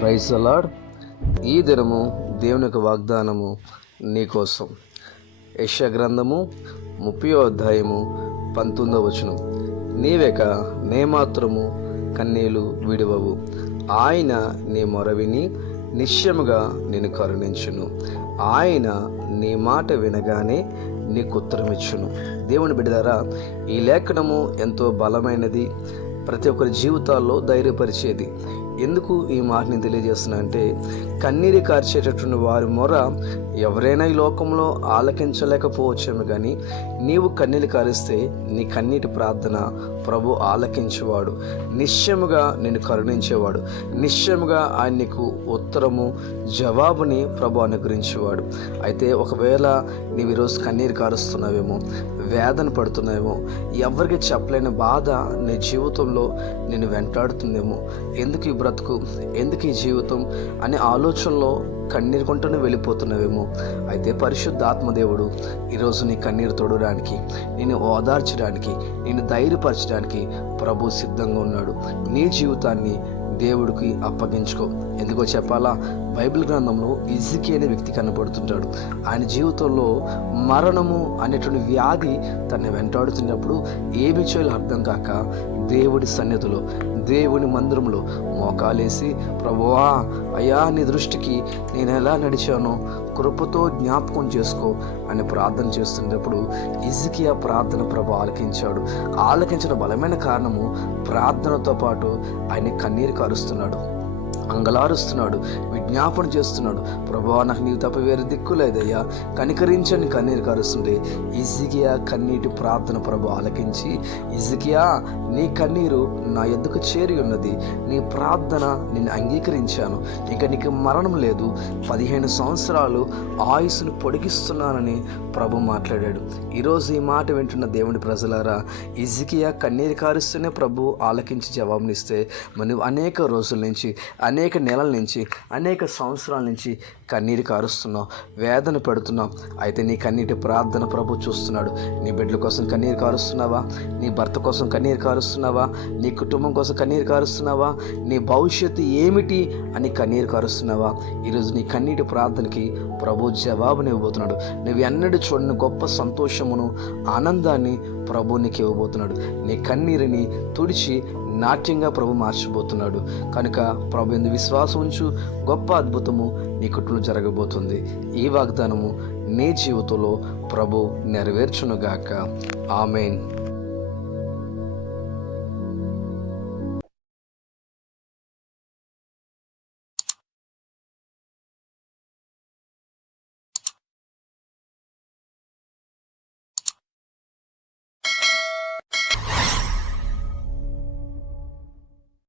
Praise అలాడ్ ఈ దినము దేవుని యొక్క వాగ్దానము నీకోసం యశ గ్రంథము ముప్పయో అధ్యాయము పంతొమ్మిదవ వచనం. నీవేక నే మాత్రము కన్నీలు విడువవు. ఆయన నీ మొరవిని నిశ్చయముగా నేను కరుణించును. ఆయన నీ మాట వినగానే నీకు ఉత్తరమిచ్చును దేవుని బిడ్డారా ఈ లేఖనము ఎంతో బలమైనది. ప్రతి ఒక్కరి జీవితాల్లో ధైర్యపరిచేది. ఎందుకు ఈ మాటని తెలియజేస్తున్నా అంటే కన్నీరు కార్చేటటువంటి వారి మొర ఎవరైనా ఈ లోకంలో ఆలకించలేకపోవచ్చేమో కానీ నీవు కన్నీరు కారిస్తే నీ కన్నీటి ప్రార్థన ప్రభు ఆలకించేవాడు. నిశ్చయముగా నేను కరుణించేవాడు. నిశ్చయముగా ఆయన నీకు ఉత్తరము జవాబుని ప్రభు అనుగ్రహించేవాడు. అయితే ఒకవేళ నీవు ఈరోజు కన్నీరు కారుస్తున్నావేమో వేదన పడుతున్నావేమో ఎవరికి చెప్పలేని బాధ నీ జీవితంలో నేను వెంటాడుతుందేమో ఎందుకు ఈ బ్రతుకు? ఎందుకు ఈ జీవితం? అనే ఆలోచనలో కన్నీరు కొంటూనే వెళ్ళిపోతున్నావేమో. అయితే పరిశుద్ధ ఆత్మదేవుడు ఈరోజు నీ కన్నీరు తొడడానికి నేను ఓదార్చడానికి నేను ధైర్యపరచడానికి ప్రభు సిద్ధంగా ఉన్నాడు. నీ జీవితాన్ని దేవుడికి అప్పగించుకో. ఎందుకో చెప్పాలా? బైబిల్ గ్రంథంలో ఇజికి అనే వ్యక్తి కనబడుతుంటాడు. ఆయన జీవితంలో మరణము అనేటువంటి వ్యాధి తనని వెంటాడుతున్నప్పుడు ఏమి చేయాలో అర్థం కాక దేవుడి సన్నిధిలో దేవుని మందిరంలో మోకాలేసి ప్రభువా అయ్యా నీ దృష్టికి నేను ఎలా నడిచానో కృపతో జ్ఞాపకం చేసుకో అని ప్రార్థన చేస్తున్నప్పుడు ఆ ప్రార్థన ప్రభు ఆలకించాడు. ఆలకించిన బలమైన కారణము ప్రార్థనతో పాటు ఆయన కన్నీరు కారుస్తున్నాడు. అంగలారుస్తున్నాడు. జ్ఞాపన చేస్తున్నాడు. ప్రభా నాకు నీవు తప్ప వేరే దిక్కు లేదయ్యా. కనికరించని కన్నీరు కరుస్తుంటే. ఇజికియా కన్నీటి ప్రార్థన ప్రభు ఆలకించి ఇజికియా నీ కన్నీరు నా ఎద్దుకు చేరి ఉన్నది. నీ ప్రార్థన నేను అంగీకరించాను. ఇక నీకు మరణం లేదు. పదిహేను సంవత్సరాలు ఆయుస్సును పొడిగిస్తున్నానని ప్రభు మాట్లాడాడు. ఈరోజు ఈ మాట వింటున్న దేవుని ప్రజలారా ఇజికియా కన్నీరు కారుస్తూనే ప్రభు ఆలకించి జవాబునిస్తే మనం అనేక రోజుల నుంచి అనేక నెలల నుంచి అనేక సంవత్సరాల నుంచి కన్నీరు కారుస్తున్నావు వేదన పెడుతున్నావు. అయితే నీ కన్నీటి ప్రార్థన ప్రభు చూస్తున్నాడు. నీ బిడ్డల కోసం కన్నీరు కారుస్తున్నావా? నీ భర్త కోసం కన్నీరు కారుస్తున్నావా? నీ కుటుంబం కోసం కన్నీరు కారుస్తున్నావా? నీ భవిష్యత్తు ఏమిటి అని కన్నీరు కారుస్తున్నావా? ఈరోజు నీ కన్నీటి ప్రార్థనకి ప్రభు జవాబుని ఇవ్వబోతున్నాడు. నువ్వు ఎన్నడూ చూడని గొప్ప సంతోషమును ఆనందాన్ని ప్రభు నీకు ఇవ్వబోతున్నాడు. నీ కన్నీరుని తుడిచి నాట్యంగా ప్రభు మార్చబోతున్నాడు. కనుక ప్రభు ఎందు విశ్వాసం ఉంచు. గొప్ప అద్భుతము నీ కుటుంబం జరగబోతుంది. ఈ వాగ్దానము నీ జీవితంలో ప్రభు నెరవేర్చునుగాక. ఆమెన్.